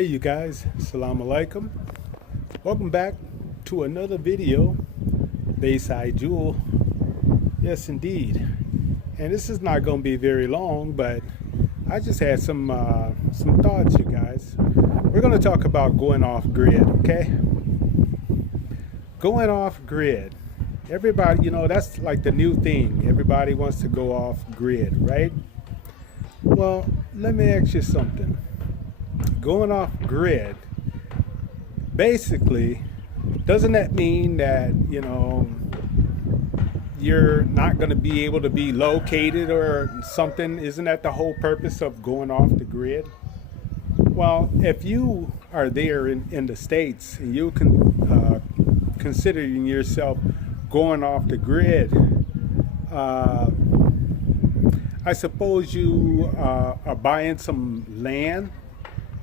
Hey you guys, Assalamu alaikum. Welcome back to another video, Bayside Jewel. Yes indeed. And this is not going to be very long, but I just had some thoughts, you guys. We're going to talk about going off grid, okay? Going off grid. Everybody, that's like the new thing. Everybody wants to go off grid, right? Well, let me ask you something. Going off grid, basically, doesn't that mean that, you're not going to be able to be located or something? Isn't that the whole purpose of going off the grid? Well, if you are there in the States and you can considering yourself going off the grid, I suppose you are buying some land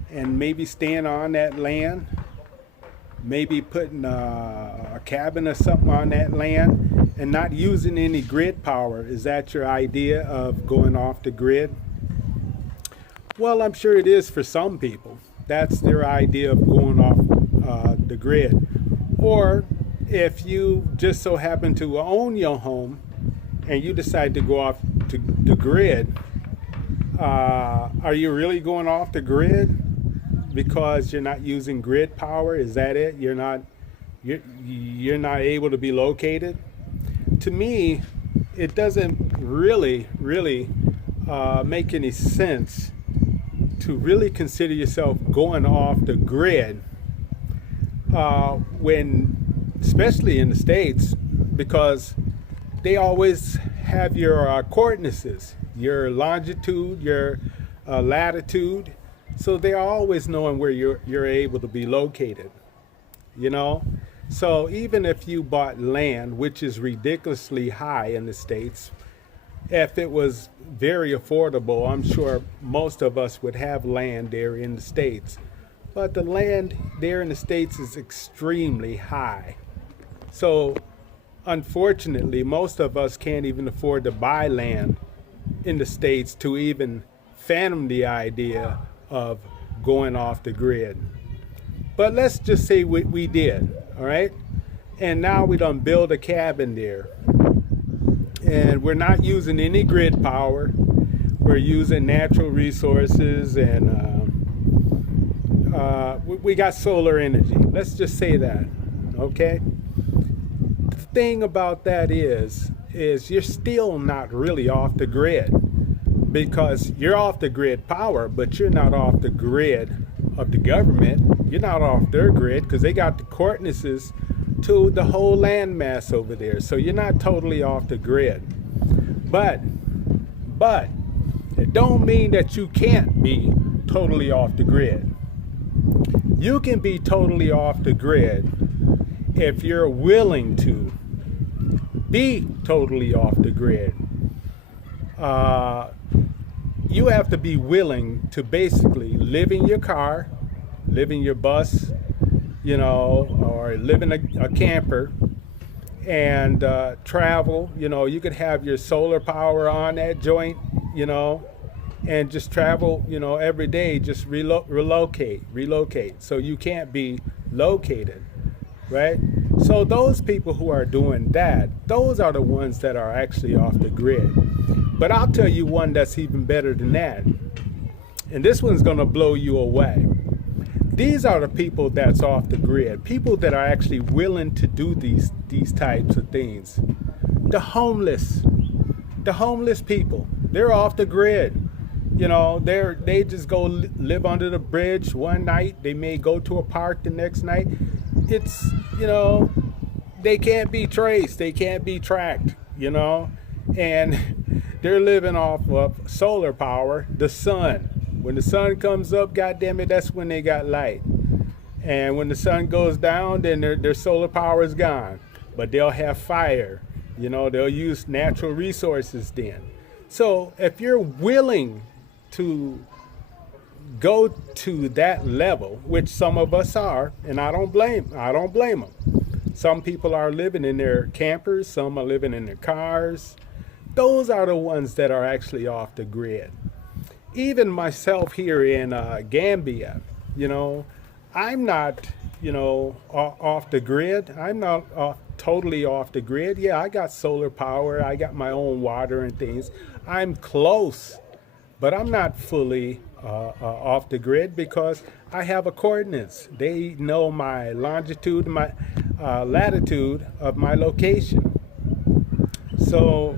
and maybe staying on that land, maybe putting a cabin or something on that land and not using any grid power. Is that your idea of going off the grid? Well, I'm sure it is for some people. That's their idea of going off the grid. Or if you just so happen to own your home and you decide to go off to the grid, are you really going off the grid because you're not using grid power? Is that it? You're not able to be located? To me, it doesn't really make any sense to really consider yourself going off the grid when, especially in the States, because they always have your coordinates, your longitude, your latitude. So they're always knowing where you're able to be located, So even if you bought land, which is ridiculously high in the States, if it was very affordable, I'm sure most of us would have land there in the States. But the land there in the States is extremely high. So unfortunately, most of us can't even afford to buy land in the States to even fathom the idea of going off the grid. But let's just say we did, all right? And now we done build a cabin there. And we're not using any grid power. We're using natural resources and we got solar energy. Let's just say that, okay? The thing about that is you're still not really off the grid, because you're off the grid power, but you're not off the grid of the government. You're not off their grid because they got the coordinates to the whole landmass over there. So you're not totally off the grid. But it don't mean that you can't be totally off the grid. You can be totally off the grid if you're willing to be totally off the grid. You have to be willing to basically live in your car, live in your bus, or live in a camper and travel. You could have your solar power on that joint, and just travel, every day, just relocate. So you can't be located, right? So those people who are doing that, those are the ones that are actually off the grid. But I'll tell you one that's even better than that. And this one's going to blow you away. These are the people that's off the grid. People that are actually willing to do these types of things. The homeless people, they're off the grid. They just go live under the bridge one night. They may go to a park the next night. It's, they can't be traced. They can't be tracked, and they're living off of solar power, the sun. When the sun comes up, goddamn it, that's when they got light. And when the sun goes down, then their solar power is gone. But they'll have fire. They'll use natural resources then. So if you're willing to go to that level, which some of us are, and I don't blame them. Some people are living in their campers, some are living in their cars. Those are the ones that are actually off the grid. Even myself here in Gambia, You know, I'm not, off the grid. I'm not totally off the grid. Yeah, I got solar power. I got my own water and things. I'm close, but I'm not fully off the grid because I have a coordinates. They know my longitude, my latitude of my location. So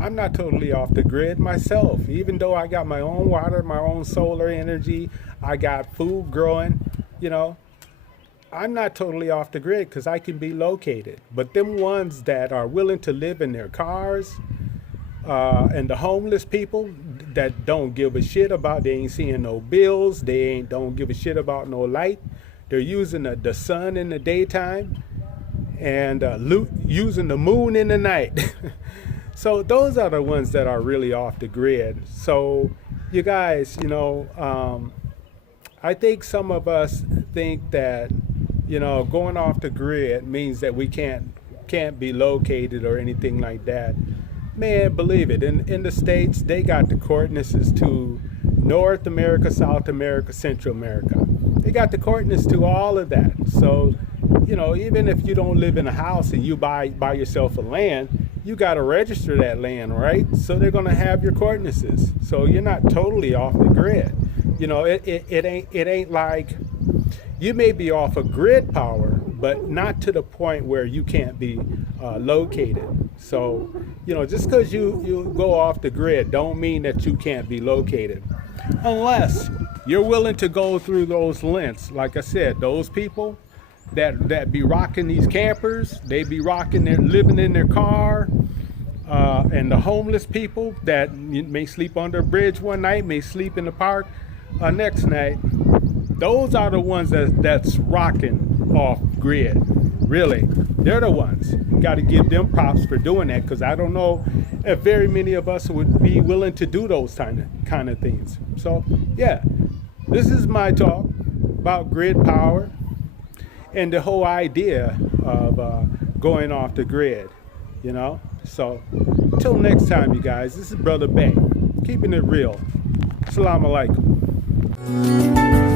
I'm not totally off the grid myself. Even though I got my own water, my own solar energy, I got food growing, you know, I'm not totally off the grid because I can be located. But them ones that are willing to live in their cars, and the homeless people that don't give a shit about, they ain't seeing no bills, don't give a shit about no light. They're using the sun in the daytime and using the moon in the night. So those are the ones that are really off the grid. So you guys, I think some of us think that, going off the grid means that we can't be located or anything like that. Man, believe it. In the States, they got the coordinates to North America, South America, Central America. They got the coordinates to all of that. So, even if you don't live in a house and you buy yourself a land, you got to register that land, right? So they're going to have your coordinates. So you're not totally off the grid. It ain't like you may be off of grid power, but not to the point where you can't be located. So, just because you go off the grid don't mean that you can't be located. Unless you're willing to go through those lengths. Like I said, those people that be rocking these campers, they be living in their car, and the homeless people that may sleep under a bridge one night, may sleep in the park next night. Those are the ones that's rocking off grid. Really, they're the ones. Got to give them props for doing that, because I don't know if very many of us would be willing to do those kind of things. So yeah, this is my talk about grid power and the whole idea of going off the grid. So until next time, you guys, this is Brother Bay, keeping it real. Assalamu alaikum.